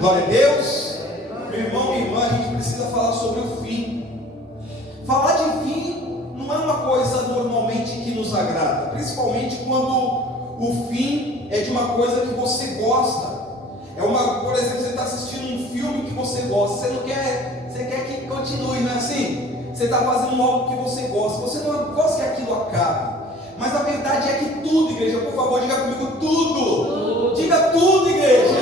Glória a Deus. Meu irmão, minha irmã, a gente precisa falar sobre o fim. Falar de fim não é uma coisa normalmente que nos agrada, principalmente quando o fim é de uma coisa que você gosta. Por exemplo, você está assistindo um filme que você gosta, você quer que continue, não é assim? Você está fazendo algo que você gosta, você não gosta que aquilo acabe. Mas a verdade é que tudo, igreja, por favor, diga comigo, tudo. Diga tudo, igreja.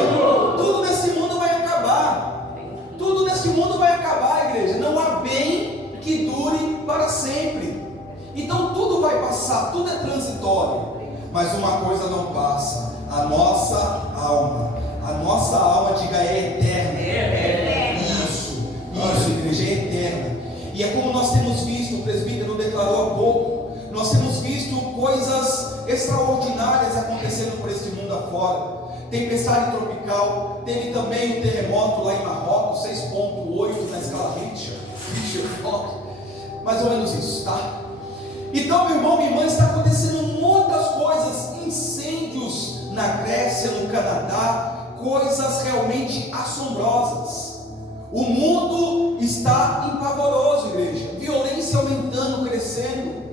Tudo nesse mundo vai acabar. Tudo nesse mundo vai acabar, igreja. Não há bem que dure para sempre. Então tudo vai passar, tudo é transitório. Mas uma coisa não passa: a nossa alma. A nossa alma, diga, é eterna. Isso, igreja, é eterna. E é como nós temos visto, o presbítero declarou há pouco. Nós temos visto coisas extraordinárias acontecendo por este mundo afora. Tempestade tropical, teve também um terremoto lá em Marrocos, 6,8 na escala Richter, mais ou menos isso, tá? Então, meu irmão, minha irmã, está acontecendo muitas coisas, incêndios na Grécia, no Canadá, coisas realmente assombrosas. O mundo está empavoroso, igreja, violência aumentando, crescendo.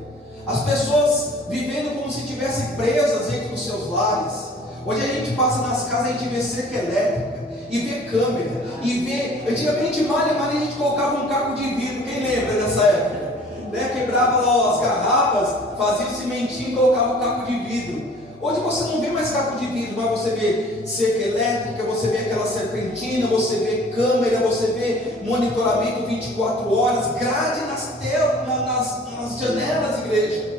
As pessoas vivendo como se estivessem presas dentro dos seus lares. Hoje a gente passa nas casas, a gente vê cerca elétrica, e vê câmera, e vê... Antigamente, malha, a gente colocava um caco de vidro. Quem lembra dessa época? Né? Quebrava lá as garrafas, fazia o cimentinho e colocava um caco de vidro. Hoje você não vê mais caco de vidro, mas você vê cerca elétrica, você vê aquela serpentina, você vê câmera, você vê monitoramento 24 horas, grade nas janelas, igreja.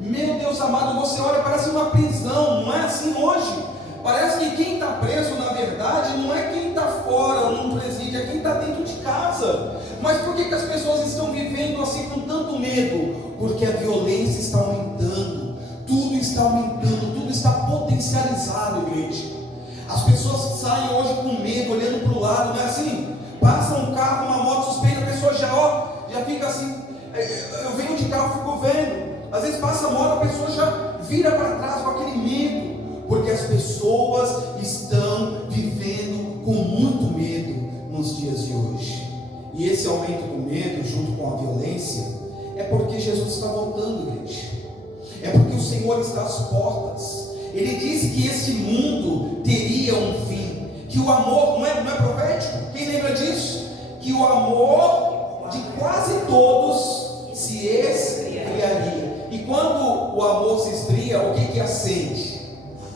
Meu Deus amado, você olha, parece uma prisão. Não é assim hoje. Parece que quem está preso, na verdade, não é quem está fora num presídio, é quem está dentro de casa. Mas por que as pessoas estão vivendo assim com tanto medo? Porque a violência está aumentando, tudo está aumentando, tudo está potencializado, igreja. As pessoas saem hoje com medo, olhando para o lado, não é assim? Passa um carro, uma moto suspeita, a pessoa já fica assim. Eu venho de carro, fico vendo. Às vezes passa a moto, a pessoa já vira para trás com aquele medo, porque as pessoas estão vivendo com muito medo nos dias de hoje. E esse aumento do medo, junto com a violência, é porque Jesus está voltando, igreja. É porque o Senhor está às portas. Ele disse que esse mundo teria um fim, que o amor, não é profético? Quem lembra disso? Que o amor de quase todos se esfriaria. E quando o amor se esfria, o que acende?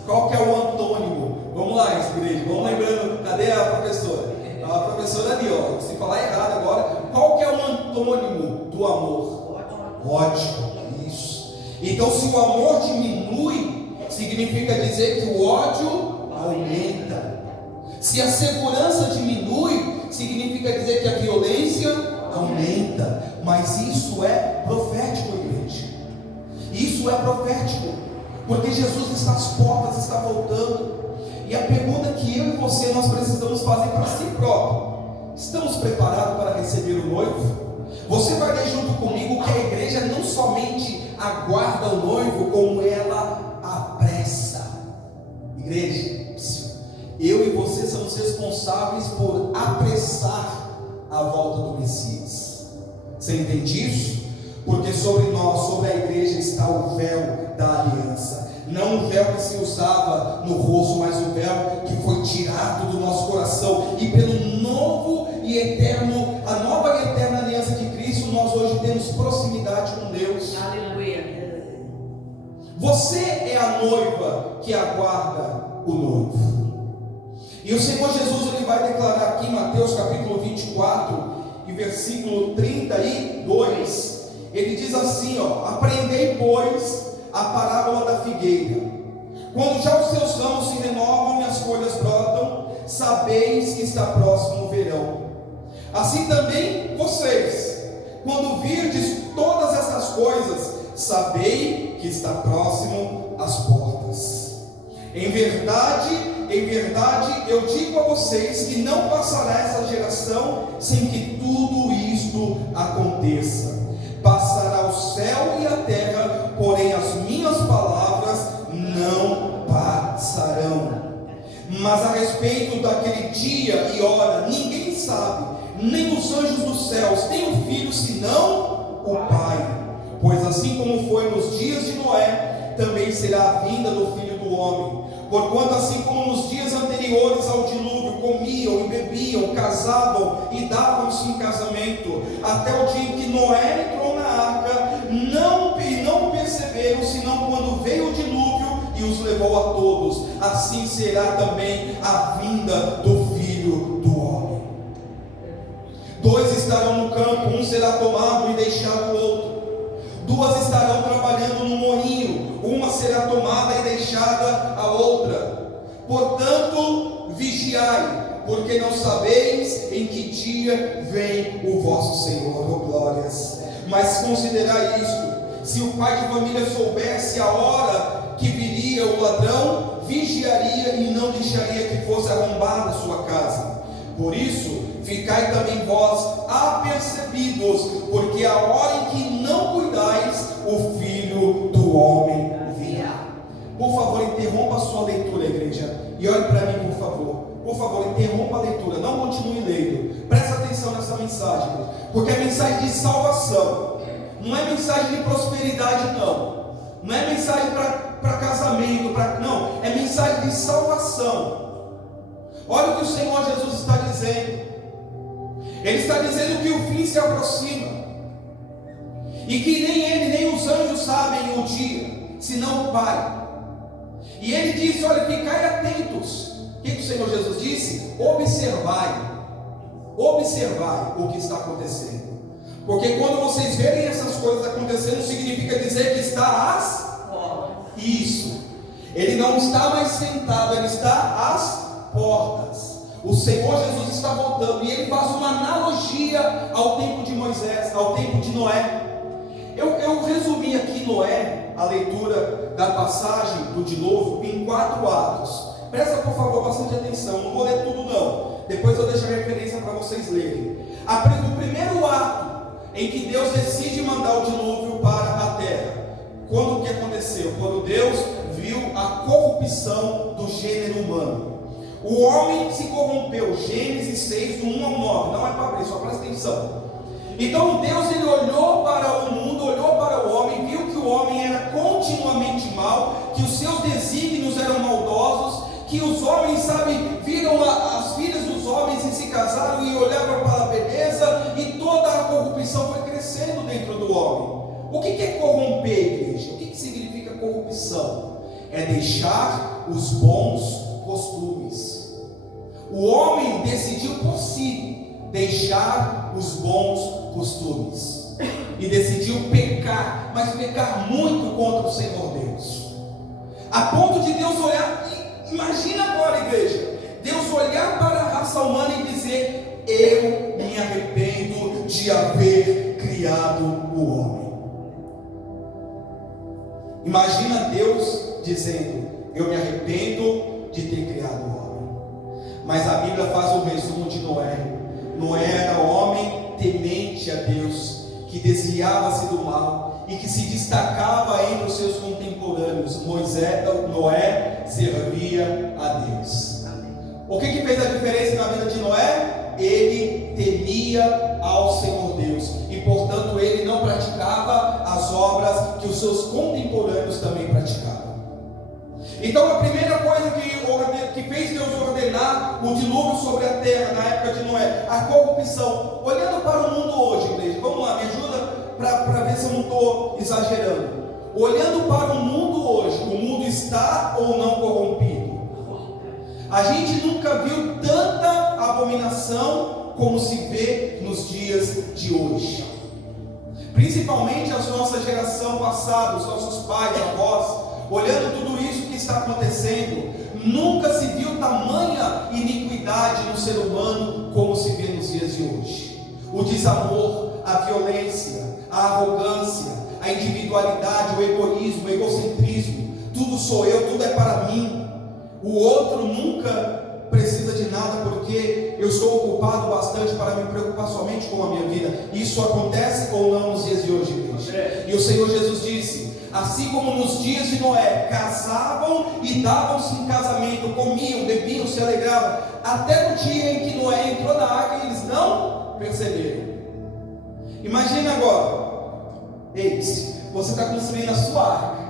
Qual que é o antônimo? Vamos lá, igreja, vamos lembrando. Cadê a professora? A professora ali, ó. Se falar errado agora, qual que é o antônimo do amor? Ódio. Isso. Então, se o amor diminui, significa dizer que o ódio aumenta. Se a segurança diminui, significa dizer que a violência aumenta. Mas isso é profético, igreja. Isso é profético, porque Jesus está às portas, está voltando. E a pergunta que eu e você nós precisamos fazer para si próprio: estamos preparados para receber o noivo? Você vai ler junto comigo que a igreja não somente aguarda o noivo, como ela apressa. Igreja, eu e você somos responsáveis por apressar a volta do Messias. Você entende isso? Porque sobre nós, sobre a igreja, está o véu da aliança. Não o véu que se usava no rosto, mas o véu que foi tirado do nosso coração. E pelo novo e eterno, a nova e eterna aliança de Cristo, nós hoje temos proximidade com Deus. Aleluia. Você é a noiva que aguarda o noivo. E o Senhor Jesus, ele vai declarar aqui em Mateus capítulo 24 e versículo 32. Ele diz assim, ó: aprendei, pois, a parábola da figueira. Quando já os seus ramos se renovam e as folhas brotam, sabeis que está próximo o verão. Assim também vocês, quando virdes todas essas coisas, sabei que está próximo às portas. Em verdade, eu digo a vocês que não passará essa geração sem que tudo isto aconteça. Passará o céu e a terra, porém as minhas palavras não passarão. Mas a respeito daquele dia e hora, ninguém sabe, nem os anjos dos céus, nem o Filho, senão o Pai. Pois assim como foi nos dias de Noé, também será a vinda do Filho do Homem. Porquanto assim como nos dias anteriores ao dilúvio, comiam e bebiam, casavam e davam-se em casamento, até o dia em que Noé entrou na arca, não perceberam, senão quando veio o dilúvio e os levou a todos. Assim será também a vinda do Filho do Homem. 2 estarão no campo, um será tomado e deixado o outro. 2 estarão trabalhando no moinho, uma será tomada e deixada a outra. Portanto, vigiai, porque não sabeis em que dia vem o vosso Senhor. Oh, glórias! Mas considerai isto: se o pai de família soubesse a hora que viria o ladrão, vigiaria e não deixaria que fosse arrombada a sua casa. Por isso, ficai também vós apercebidos, porque a hora em que não cuidais, o Filho do Homem virá. Por favor, interrompa a sua leitura, igreja, e olhe para mim, por favor. Por favor, interrompa a leitura, não continue lendo. Presta atenção nessa mensagem, porque é mensagem de salvação. Não é mensagem de prosperidade, não. Não é mensagem para casamento, não. É mensagem de salvação. Olha o que o Senhor Jesus está dizendo. Ele está dizendo que o fim se aproxima, e que nem ele, nem os anjos sabem o dia, senão o Pai. E ele disse: olha, ficai atentos. O que o Senhor Jesus disse? Observai o que está acontecendo. Porque quando vocês verem essas coisas acontecendo, significa dizer que está às portas. Isso. Ele não está mais sentado, ele está às portas. O Senhor Jesus está voltando, e ele faz uma analogia ao tempo de Moisés, ao tempo de Noé. Eu resumi aqui Noé, a leitura da passagem do dilúvio, em 4 atos. Presta, por favor, bastante atenção. Não vou ler tudo, não. Depois eu deixo a referência para vocês lerem. O primeiro ato em que Deus decide mandar o dilúvio para a terra. Quando o que aconteceu? Quando Deus viu a corrupção do gênero humano. O homem se corrompeu. Gênesis 6, do 1 ao 9. Não é para abrir, só presta atenção. Então Deus, ele olhou para o mundo, olhou para o homem, viu que o homem era continuamente mau, que os seus desígnios eram maldosos, que os homens, viram as filhas dos homens e se casaram e olhavam para a beleza, e toda a corrupção foi crescendo dentro do homem. O que é corromper, igreja? O que significa corrupção? É deixar os bons costumes. O homem decidiu por si deixar os bons costumes e decidiu pecar, mas pecar muito contra o Senhor Deus, a ponto de Deus olhar. Imagina agora, igreja, Deus olhar para a raça humana e dizer: eu me arrependo de haver criado o homem. Imagina Deus dizendo: eu me arrependo de ter criado o homem. Mas a Bíblia faz um resumo de Noé. Noé era homem temente a Deus, que desviava-se do mal e que se destacava entre os seus contemporâneos. Noé servia a Deus. O que fez a diferença na vida de Noé? Ele temia ao Senhor Deus, e portanto ele não praticava as obras que os seus contemporâneos também praticavam. Então a primeira coisa que fez Deus ordenar o dilúvio sobre a terra na época de Noé, a corrupção. Olhando para o mundo hoje, igreja, vamos lá, me ajuda para ver se eu não estou exagerando. Olhando para o mundo hoje, o mundo está ou não corrompido? A gente nunca viu tanta abominação como se vê nos dias de hoje. Principalmente a nossa geração passada, os nossos pais, avós, olhando tudo isso que está acontecendo, nunca se viu tamanha iniquidade no ser humano como se vê nos dias de hoje. O desamor, a violência, a arrogância, a individualidade, o egoísmo, o egocentrismo, tudo sou eu, tudo é para mim. O outro nunca precisa de nada, porque eu sou ocupado bastante para me preocupar somente com a minha vida. Isso acontece ou não nos dias de hoje, igreja? E o Senhor Jesus disse: assim como nos dias de Noé, casavam e davam-se em casamento, comiam, bebiam, se alegravam, até no dia em que Noé entrou na arca e eles não perceberam. Imagina agora, você está construindo a sua arca.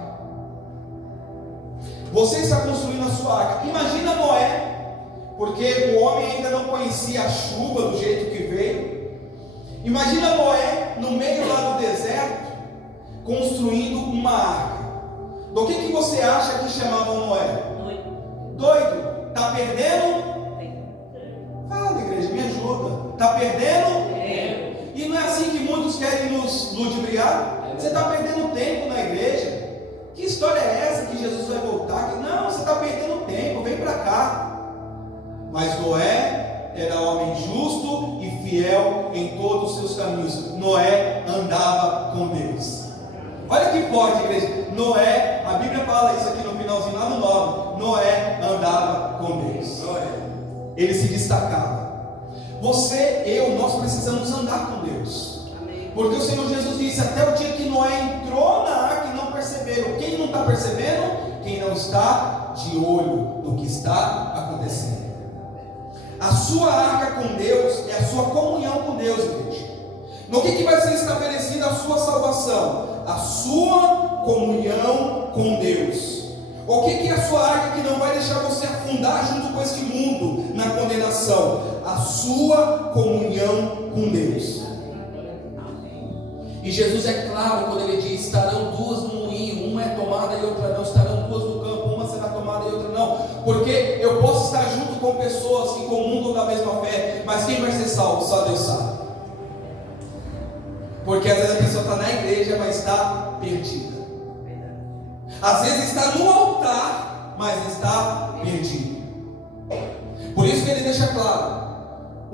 Você está construindo a sua arca. Imagina Noé, porque o homem ainda não conhecia a chuva do jeito que veio. Imagina Noé no meio lá do deserto, construindo uma arca. Do que você acha que chamavam Noé? Doido. Está perdendo? Fala, igreja, me ajuda. Está perdendo? E não é assim que muitos querem nos ludibriar? Você está perdendo tempo na igreja. Que história é essa que Jesus vai voltar? Não, você está perdendo tempo, vem para cá. Mas Noé era homem justo e fiel em todos os seus caminhos. Noé andava com Deus. Olha que forte, igreja. Noé, a Bíblia fala isso aqui no finalzinho, lá no 9. Noé andava com Deus. Ele se destacava. Você, eu, nós precisamos andar com Deus. Porque o Senhor Jesus disse, até o dia que Noé entrou na arca e não perceberam. Quem não está percebendo? Quem não está de olho no que está acontecendo. A sua arca com Deus é a sua comunhão com Deus, igreja. No que vai ser estabelecida a sua salvação? A sua comunhão com Deus. O que é a sua arca que não vai deixar você afundar junto com este mundo na condenação? A sua comunhão com Deus. E Jesus é claro quando ele diz, estarão duas no moinho, uma é tomada e outra não, estarão duas no campo, uma será tomada e outra não, porque eu posso estar junto com pessoas que comungam da mesma fé, mas quem vai ser salvo? Só Deus sabe. Porque às vezes a pessoa está na igreja, mas está perdida. Às vezes está no altar, mas está perdido. Por isso que ele deixa claro,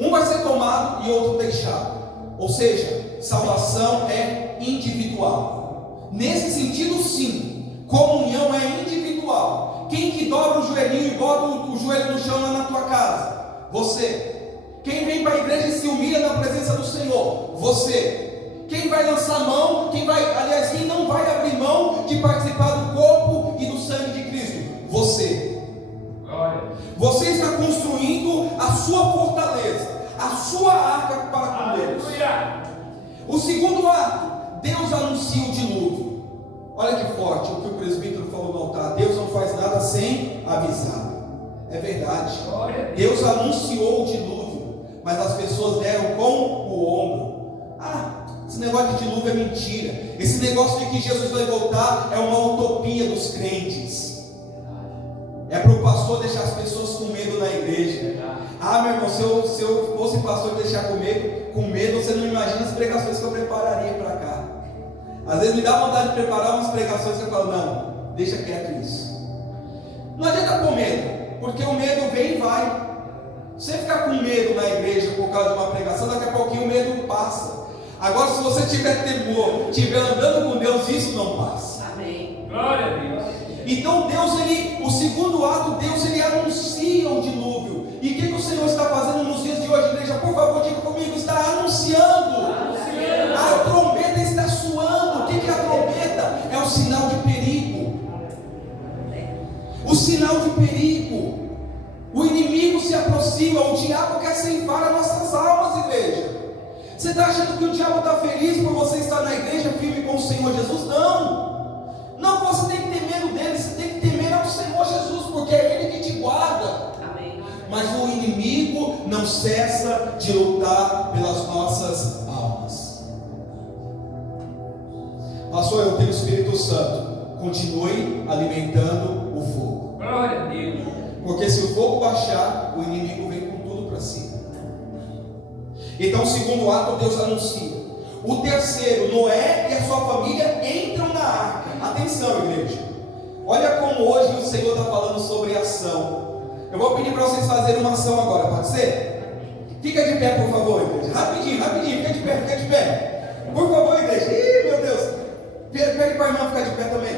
um vai ser tomado e outro deixado. Ou seja, salvação é individual. Nesse sentido, sim, comunhão é individual. Quem que dobra o joelhinho e bota o joelho no chão lá na tua casa? Você. Quem vem para a igreja e se humilha na presença do Senhor? Você. Quem vai lançar mão, quem não vai abrir mão de participar do corpo e do sangue de Cristo? Você. Você está construindo a sua fortaleza, a sua arca para com Deus. O segundo ato, Deus anuncia o dilúvio. Olha que forte o que o presbítero falou no altar. Deus não faz nada sem avisar. É verdade. Deus anunciou o dilúvio, mas as pessoas deram com o ombro. Esse negócio de dilúvio é mentira. Esse negócio de que Jesus vai voltar é uma utopia dos crentes. É para o pastor deixar as pessoas com medo na igreja. Meu irmão, se eu fosse pastor e deixar com medo, você não imagina as pregações que eu prepararia para cá. Às vezes me dá vontade de preparar umas pregações que eu falo, não, deixa quieto isso. Não adianta com medo, porque o medo vem e vai. Você ficar com medo na igreja por causa de uma pregação, daqui a pouquinho o medo passa. Agora, se você tiver temor, estiver andando com Deus, isso não passa. Amém. Glória a Deus. Então Deus, o segundo ato, Deus anuncia o dilúvio. E o que o Senhor está fazendo nos dias de hoje, igreja? Por favor, diga comigo, está anunciando. A trombeta está soando. O que é a trombeta? É um sinal de perigo. O sinal de perigo. O inimigo se aproxima, o diabo quer ceifar as nossas almas, igreja. Você está achando que o diabo está feliz por você estar na igreja firme com o Senhor Jesus? Não, você tem que ter medo dele, você tem que ter medo ao Senhor Jesus, porque é Ele que te guarda. Amém. Mas o inimigo não cessa de lutar pelas nossas almas. Pastor, eu tenho o Espírito Santo. Continue alimentando o fogo. Glória a Deus. Porque se o fogo baixar, o inimigo vem com tudo para cima. Então, o segundo ato, Deus anuncia. O terceiro, Noé e a sua família entram na arca. Atenção, igreja. Olha como hoje o Senhor está falando sobre ação. Eu vou pedir para vocês fazerem uma ação agora, pode ser? Fica de pé, por favor, igreja. Rapidinho, fica de pé. Por favor, igreja. Ih, meu Deus. Pede para a irmã ficar de pé também.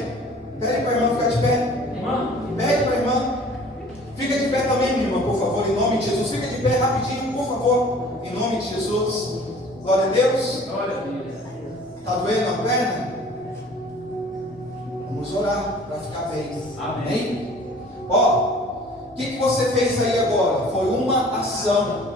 Pede para a irmã ficar de pé. Pede para a irmã. Fica de pé também, minha irmã, por favor, em nome de Jesus. Fica de pé rapidinho, por favor, em nome de Jesus. Glória a Deus. Glória a Deus. Está doendo a perna? orar para ficar bem. Amém. Ó, o que você fez aí agora? Foi uma ação.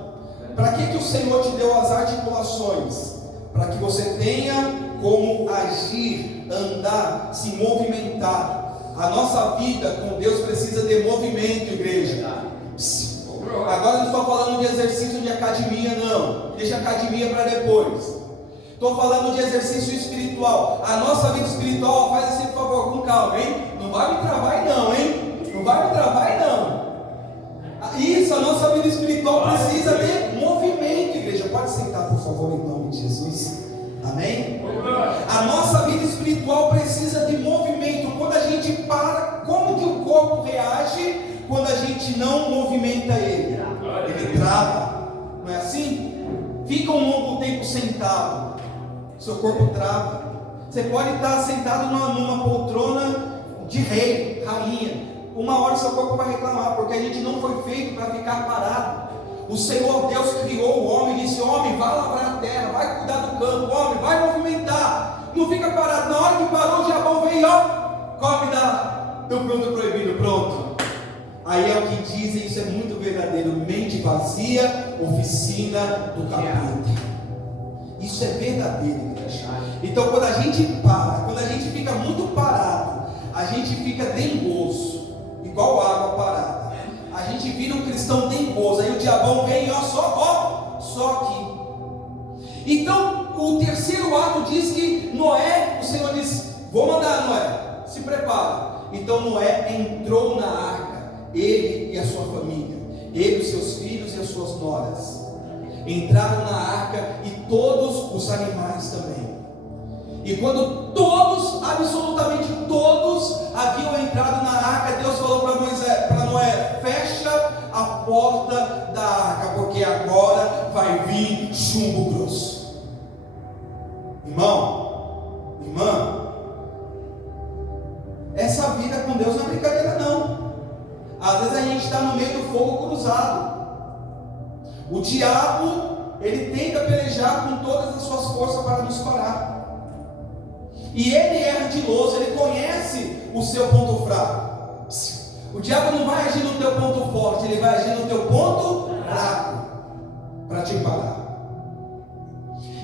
Para que o Senhor te deu as articulações? Para que você tenha como agir, andar, se movimentar. A nossa vida com Deus precisa de movimento, igreja. Agora não estou falando de exercício de academia, não. Deixa a academia para depois. Estou falando de exercício espiritual. A nossa vida espiritual, faz assim, por favor, com calma, hein? Não vai me travar aí não, hein? Não vai me travar aí não. Isso, a nossa vida espiritual precisa de movimento, igreja. Pode sentar, por favor, em nome de Jesus. Amém? A nossa vida espiritual precisa de movimento. Quando a gente para, como que o corpo reage quando a gente não movimenta ele? Ele trava. Não é assim? Fica um longo tempo sentado, seu corpo trava. Você pode estar sentado numa poltrona de rei, rainha. Uma hora seu corpo vai reclamar, porque a gente não foi feito para ficar parado. O Senhor Deus criou o homem e disse: homem, vai lavrar a terra, vai cuidar do campo, homem, vai movimentar. Não fica parado. Na hora que parou, o diabão veio, ó, come do fruto proibido, pronto. Aí é o que dizem, isso é muito verdadeiro: mente vazia, oficina do capeta. Isso é verdadeiro, igreja. Então quando a gente para, quando a gente fica muito parado, a gente fica dengoso, igual água parada. A gente vira um cristão dengoso. Aí o diabão vem, ó, só aqui. Então o terceiro ato diz que Noé, o Senhor disse: vou mandar Noé, se prepara. Então Noé entrou na arca, ele e a sua família, ele, os seus filhos e as suas noras, entraram na arca, e todos os animais também. E quando todos, absolutamente todos, haviam entrado na arca, Deus falou para Noé: fecha a porta da arca, porque agora vai vir chumbo grosso. Irmão, irmã, essa vida com Deus não é brincadeira não. Às vezes a gente está no meio do fogo cruzado. O diabo, ele tenta pelejar com todas as suas forças para nos parar. E ele é ardiloso, ele conhece o seu ponto fraco. O diabo não vai agir no teu ponto forte, ele vai agir no teu ponto fraco para te parar.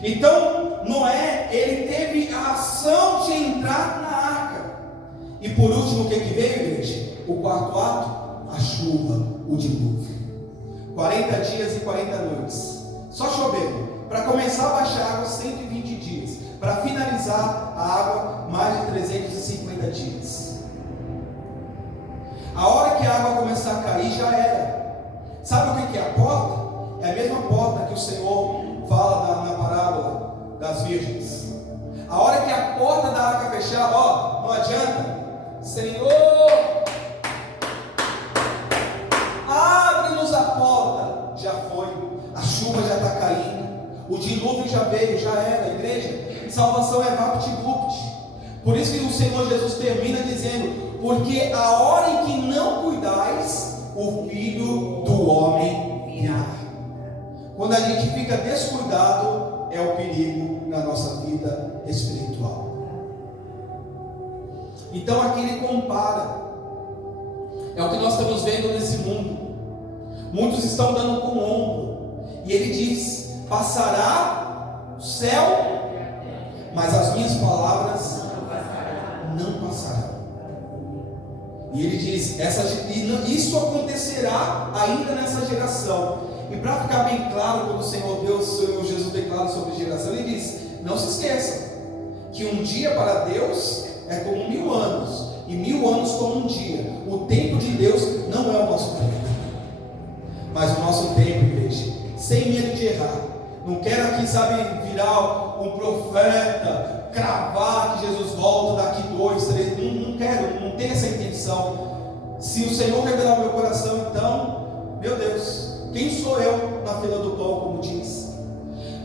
Então Noé, ele teve a ação de entrar na arca. E por último, o que veio, igreja? O quarto ato, a chuva, o dilúvio. 40 dias e 40 noites, só chovendo. Para começar a baixar a água, 120 dias. Para finalizar a água, mais de 350 dias. A hora que a água começar a cair, já era. Sabe o que é a porta? É a mesma porta que o Senhor fala na parábola das virgens. A hora que a porta da arca fechar, ó, não adianta. Senhor, abre-nos a porta. Já foi. A chuva já está caindo. O dilúvio já veio, já era, igreja. Salvação é vapt-vupt. Por isso que o Senhor Jesus termina dizendo: porque a hora em que não cuidais, o Filho do Homem virá. Quando a gente fica descuidado, é o perigo na nossa vida espiritual. Então aqui ele compara. É o que nós estamos vendo nesse mundo. Muitos estão dando com o ombro. E ele diz: passará o céu, mas as minhas palavras não passarão. E ele diz: isso acontecerá ainda nessa geração. E para ficar bem claro, quando o Senhor Deus, o Senhor Jesus declara sobre geração, ele diz: não se esqueça que um dia para Deus é como 1000 anos, e 1000 anos como um dia. O tempo de Deus não é o nosso tempo, mas o nosso tempo, igreja, sem medo de errar. Não quero aqui, sabe, virar um profeta, cravar que Jesus volta daqui 2, 3, não quero, não tenho essa intenção. Se o Senhor revelar o meu coração, então, meu Deus, quem sou eu na fila do pão, como diz?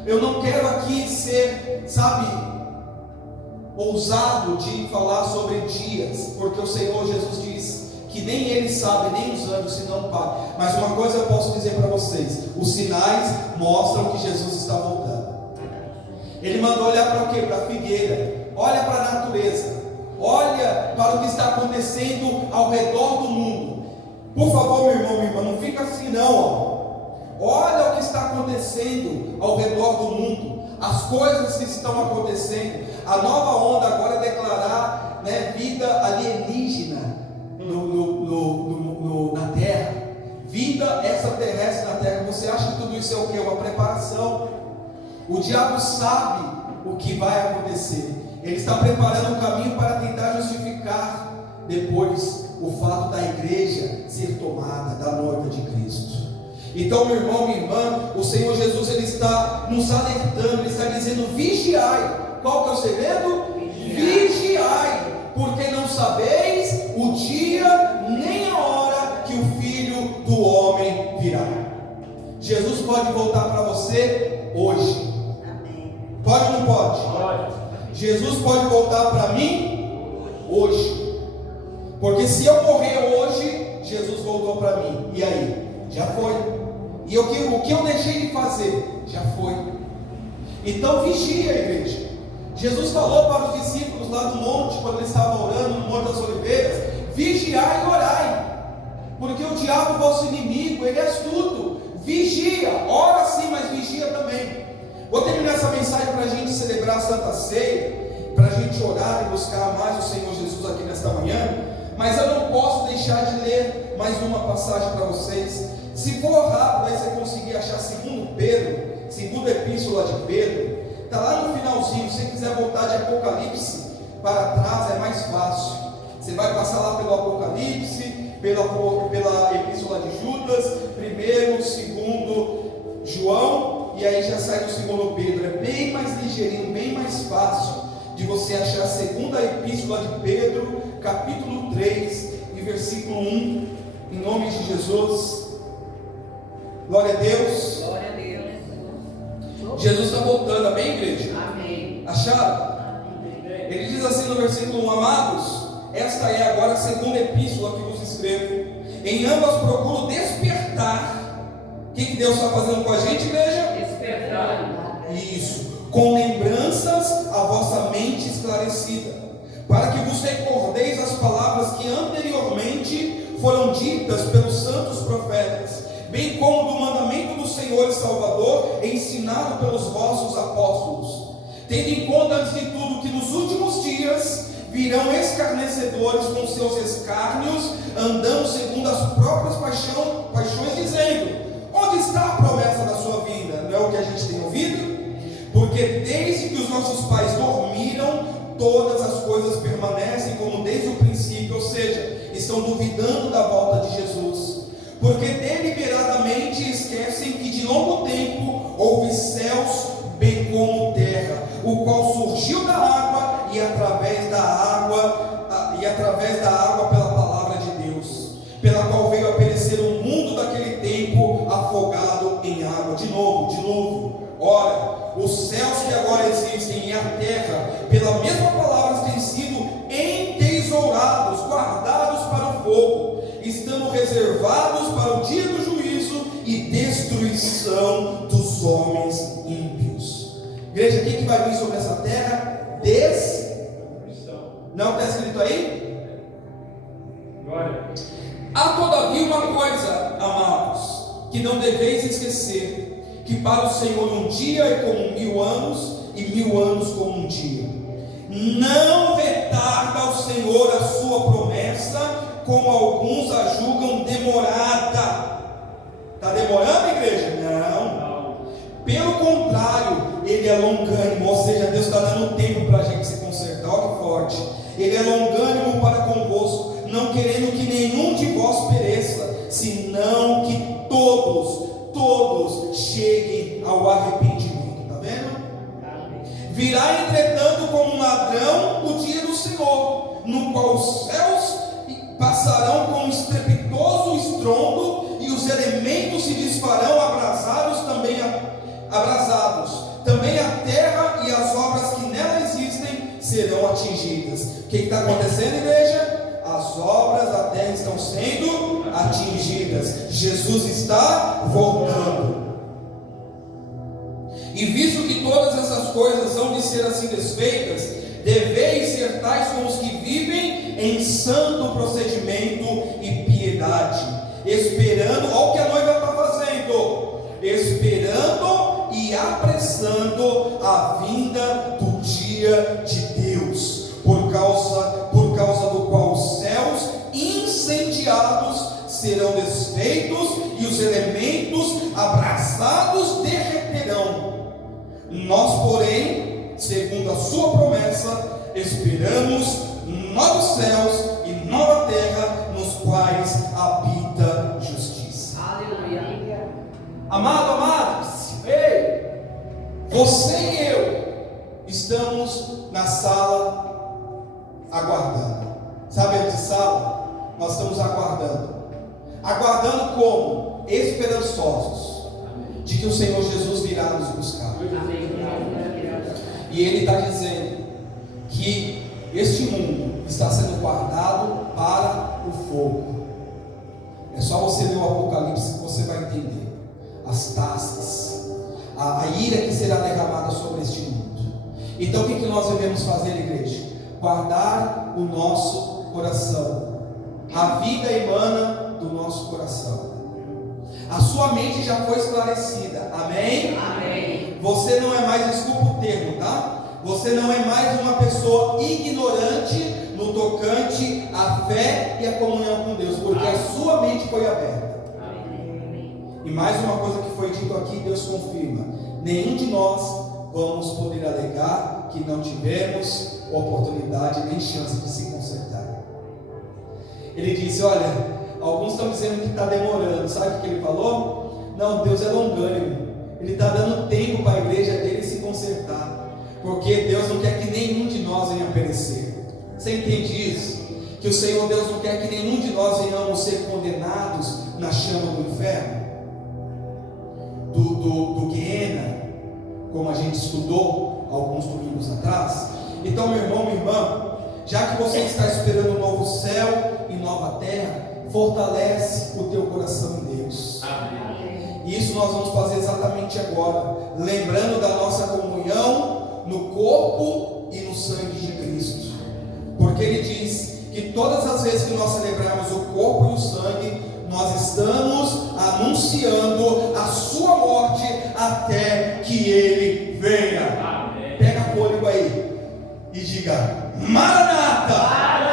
Eu não quero aqui ser, sabe, ousado de falar sobre dias, porque o Senhor Jesus diz que nem Ele sabe, nem os anjos, senão o Pai. Mas uma coisa eu posso dizer para vocês: os sinais mostram que Jesus está voltando. Ele mandou olhar para o quê? Para a figueira. Olha para a natureza. olha para o que está acontecendo ao redor do mundo. Por favor, meu irmão, minha irmã, não fica assim não, ó. Olha o que está acontecendo ao redor do mundo, as coisas que estão acontecendo. A nova onda agora é declarar, né, vida alienígena na terra, vida extraterrestre na terra. Você acha que tudo isso é o que? Uma preparação. O diabo sabe o que vai acontecer. Ele está preparando o caminho para tentar justificar depois o fato da igreja ser tomada, da noiva de Cristo. Então, meu irmão, minha irmã, o Senhor Jesus, Ele está nos alertando, Ele está dizendo: vigiai. Qual que é o segredo? Vigiai, porque não sabeis o dia nem a hora que o Filho do Homem virá. Jesus pode voltar para você hoje. Pode ou não pode? Pode. Jesus pode voltar para mim hoje. Porque se eu morrer hoje, Jesus voltou para mim. E aí? Já foi. E o que eu deixei de fazer? Já foi. Então vigia, igreja. Jesus falou para os discípulos lá do monte, quando ele estava orando no Monte das Oliveiras: vigiai e orai, porque o diabo, vosso inimigo, ele é astuto. Vigia, ora sim, mas vigia também. Vou terminar essa mensagem para a gente celebrar a Santa Ceia, para a gente orar e buscar mais o Senhor Jesus aqui nesta manhã. Mas eu não posso deixar de ler mais uma passagem para vocês. Se for rápido, aí você conseguir achar 2 Pedro, segunda epístola de Pedro, está lá no finalzinho. Se você quiser voltar de Apocalipse para trás, é mais fácil. Você vai passar lá pelo Apocalipse, pela epístola de Judas, 1º, 2º João, e aí já sai do 2 Pedro. É bem mais ligeirinho, bem mais fácil de você achar a segunda epístola de Pedro, capítulo 3 e versículo 1, em nome de Jesus. Glória a Deus. Glória a Deus. Jesus está voltando, amém, igreja? Amém. Acharam? Ele diz assim no versículo 1: amados, esta é agora a segunda epístola que vos escrevo. Em ambas procuro despertar. O que Deus está fazendo com a gente, igreja? Despertar. Isso. Com lembranças a vossa mente esclarecida, para que vos recordeis as palavras que anteriormente foram ditas pelos santos profetas, bem como do mandamento do Senhor e Salvador, ensinado pelos vossos apóstolos. Tendo em conta, antes de tudo, que nos últimos dias virão escarnecedores com seus escárnios, andando segundo as próprias paixões, dizendo: onde está a promessa da sua vinda? Não é o que a gente tem ouvido? Porque desde que os nossos pais dormiram, todas as coisas permanecem como desde o princípio, ou seja, estão duvidando da volta de Jesus, porque deliberadamente esquecem que de longo tempo houve céus bem como terra, o qual surgiu da água e através da água pela palavra de Deus, pela qual veio a perecer o mundo daquele tempo, afogado em água. De novo. Ora, os céus que agora existem e a terra, pela mesma palavra, têm sido entesourados, guardados para o fogo, estando reservados para o dia do juízo e destruição dos homens ímpios. Igreja, o que vai vir sobre essa terra? Não está escrito aí? Glória. Há todavia uma coisa, amados, que não deveis esquecer: que para o Senhor um dia é como 1000 anos, e 1000 anos como um dia. Não retarda ao Senhor a sua promessa, como alguns a julgam demorada. Está demorando, igreja? Não. Pelo contrário, Ele é longânimo, ou seja, Deus está dando tempo para a gente se consertar. Olha que forte. Ele é longânimo para convosco, não querendo que nenhum de vós pereça, senão que todos cheguem ao arrependimento. Está vendo? Virá entretanto como um ladrão o dia do Senhor, no qual os céus passarão com um estrepitoso estrondo, e os elementos se desfarão abrasados, também a terra e as obras que nela existem serão atingidas. O que está acontecendo, igreja? As obras da terra estão sendo atingidas. Jesus está voltando. E visto que todas essas coisas hão de ser assim desfeitas, deveis ser tais como os que vivem em santo procedimento e piedade, esperando, olha o que a noiva está fazendo, esperando e apressando a vinda do dia de Deus, por causa do qual os céus incendiados serão desfeitos e os elementos abrasados derreterão. Nós, porém, segundo a sua promessa, esperamos novos céus e nova terra, nos quais habita justiça. Aleluia. Amado, amados, ei, você e eu estamos na sala aguardando. Sabe a de sala? Nós estamos aguardando. Aguardando como? Esperançosos de que o Senhor Jesus virá nos buscar. E Ele está dizendo que este mundo está sendo guardado para o fogo. É só você ler o Apocalipse que você vai entender as taças, a ira que será derramada sobre este mundo. Então o que nós devemos fazer, igreja? Guardar o nosso coração. A vida emana do nosso coração. A sua mente já foi esclarecida. Amém? Amém. Você não é mais, desculpa o termo, tá? Você não é mais uma pessoa ignorante no tocante à fé e à comunhão com Deus, porque a sua mente foi aberta. E mais uma coisa que foi dito aqui, Deus confirma: nenhum de nós vamos poder alegar que não tivemos oportunidade nem chance de se consertar. Ele disse: olha, alguns estão dizendo que está demorando. Sabe o que ele falou? Não, Deus é longânimo. Ele está dando tempo para a igreja dele se consertar, porque Deus não quer que nenhum de nós venha perecer. Você entende isso? Que o Senhor Deus não quer que nenhum de nós venhamos ser condenados na chama do inferno, do Guiena, como a gente estudou alguns domingos atrás. Então, meu irmão, minha irmã, já que você está esperando um novo céu e nova terra, fortalece o teu coração em Deus. Amém. E isso nós vamos fazer exatamente agora, lembrando da nossa comunhão no corpo e no sangue de Cristo, porque Ele diz que todas as vezes que nós celebrarmos o corpo e o sangue, nós estamos anunciando a sua morte até que Ele venha. Amém. Pega fôlego aí e diga: Maranata!